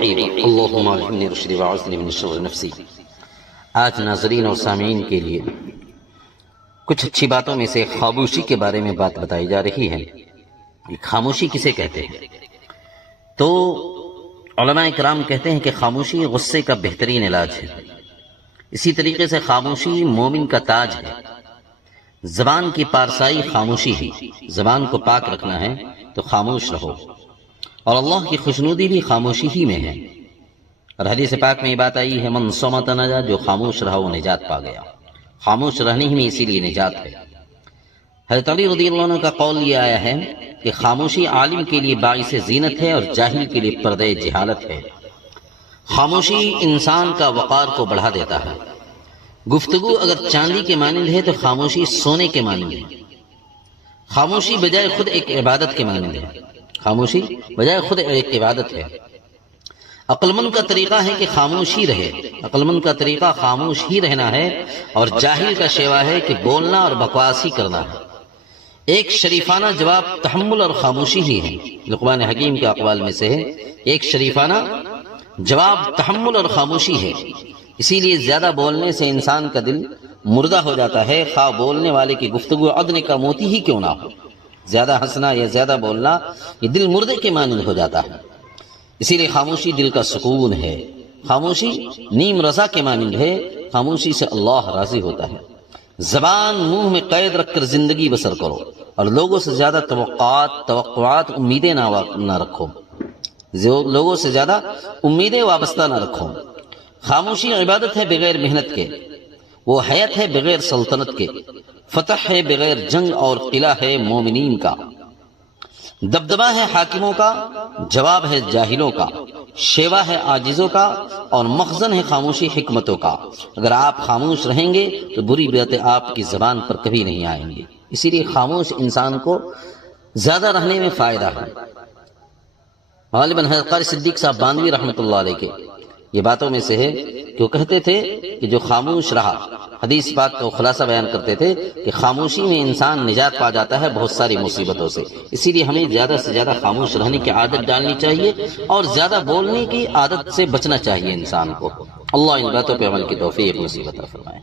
الرحیم اللہم الہمنی رشدی وعوذنی من شر نفسی۔ آج ناظرین اور سامعین کے لیے کچھ اچھی باتوں میں سے خاموشی کے بارے میں بات بتائی جا رہی ہے۔ خاموشی کسے کہتے ہیں؟ تو علماء کرام کہتے ہیں کہ خاموشی غصے کا بہترین علاج ہے۔ اسی طریقے سے خاموشی مومن کا تاج ہے۔ زبان کی پارسائی خاموشی ہی، زبان کو پاک رکھنا ہے تو خاموش رہو، اور اللہ کی خوشنودی بھی خاموشی ہی میں ہے۔ اور حدیث پاک میں یہ بات آئی ہے، من صمت نجا، جو خاموش رہا وہ نجات پا گیا۔ خاموش رہنے ہی میں اسی لیے نجات ہے۔ حضرت علی رضی اللہ عنہ کا قول یہ آیا ہے کہ خاموشی عالم کے لیے باعث زینت ہے اور جاہل کے لیے پردہ جہالت ہے۔ خاموشی انسان کا وقار کو بڑھا دیتا ہے۔ گفتگو اگر چاندی کے مانند ہے تو خاموشی سونے کے مانند ہے۔ خاموشی بجائے خود ایک عبادت کے مانند ہے۔ خاموشی بجائے خود ایک عبادت ہے۔ عقلمند کا طریقہ ہے کہ خاموش ہی رہے، عقلمند کا طریقہ خاموش ہی رہنا ہے، اور جاہل کا شیوا ہے کہ بولنا اور بکواس ہی کرنا ہے۔ ایک شریفانہ جواب تحمل اور خاموشی ہی ہے۔ لقمان حکیم کے اقوال میں سے ہے، ایک شریفانہ جواب تحمل اور خاموشی ہے۔ اسی لیے زیادہ بولنے سے انسان کا دل مردہ ہو جاتا ہے، خواہ بولنے والے کی گفتگو عدن کا موتی ہی کیوں نہ ہو۔ زیادہ ہنسنا یا زیادہ بولنا یہ دل مردے کے مانند ہو جاتا ہے۔ اسی لیے خاموشی دل کا سکون ہے۔ خاموشی نیم رضا کے مانند ہے۔ خاموشی سے اللہ راضی ہوتا ہے۔ زبان منہ میں قید رکھ کر زندگی بسر کرو، اور لوگوں سے زیادہ توقعات امیدیں نہ رکھو، لوگوں سے زیادہ امیدیں وابستہ نہ رکھو۔ خاموشی عبادت ہے بغیر محنت کے، وہ حیات ہے بغیر سلطنت کے، فتح ہے بغیر جنگ، اور قلعہ ہے مومنین کا۔ دبدبہ ہے حاکموں کا، جواب ہے جاہلوں کا، شیوا ہے عاجزوں کا، اور مخزن ہے خاموشی حکمتوں کا۔ اگر آپ خاموش رہیں گے تو بری باتیں آپ کی زبان پر کبھی نہیں آئیں گی۔ اسی لیے خاموش انسان کو زیادہ رہنے میں فائدہ ہے۔ غالباً حضرت قاری صدیق صاحب باندوی رحمۃ اللہ علیہ کے یہ باتوں میں سے ہے کہ وہ کہتے تھے کہ جو خاموش رہا، حدیث پاک کا خلاصہ بیان کرتے تھے کہ خاموشی میں انسان نجات پا جاتا ہے بہت ساری مصیبتوں سے۔ اسی لیے ہمیں زیادہ سے زیادہ خاموش رہنے کی عادت ڈالنی چاہیے، اور زیادہ بولنے کی عادت سے بچنا چاہیے انسان کو۔ اللہ ان باتوں پہ عمل کی توفیق نصیب عطا فرمائے۔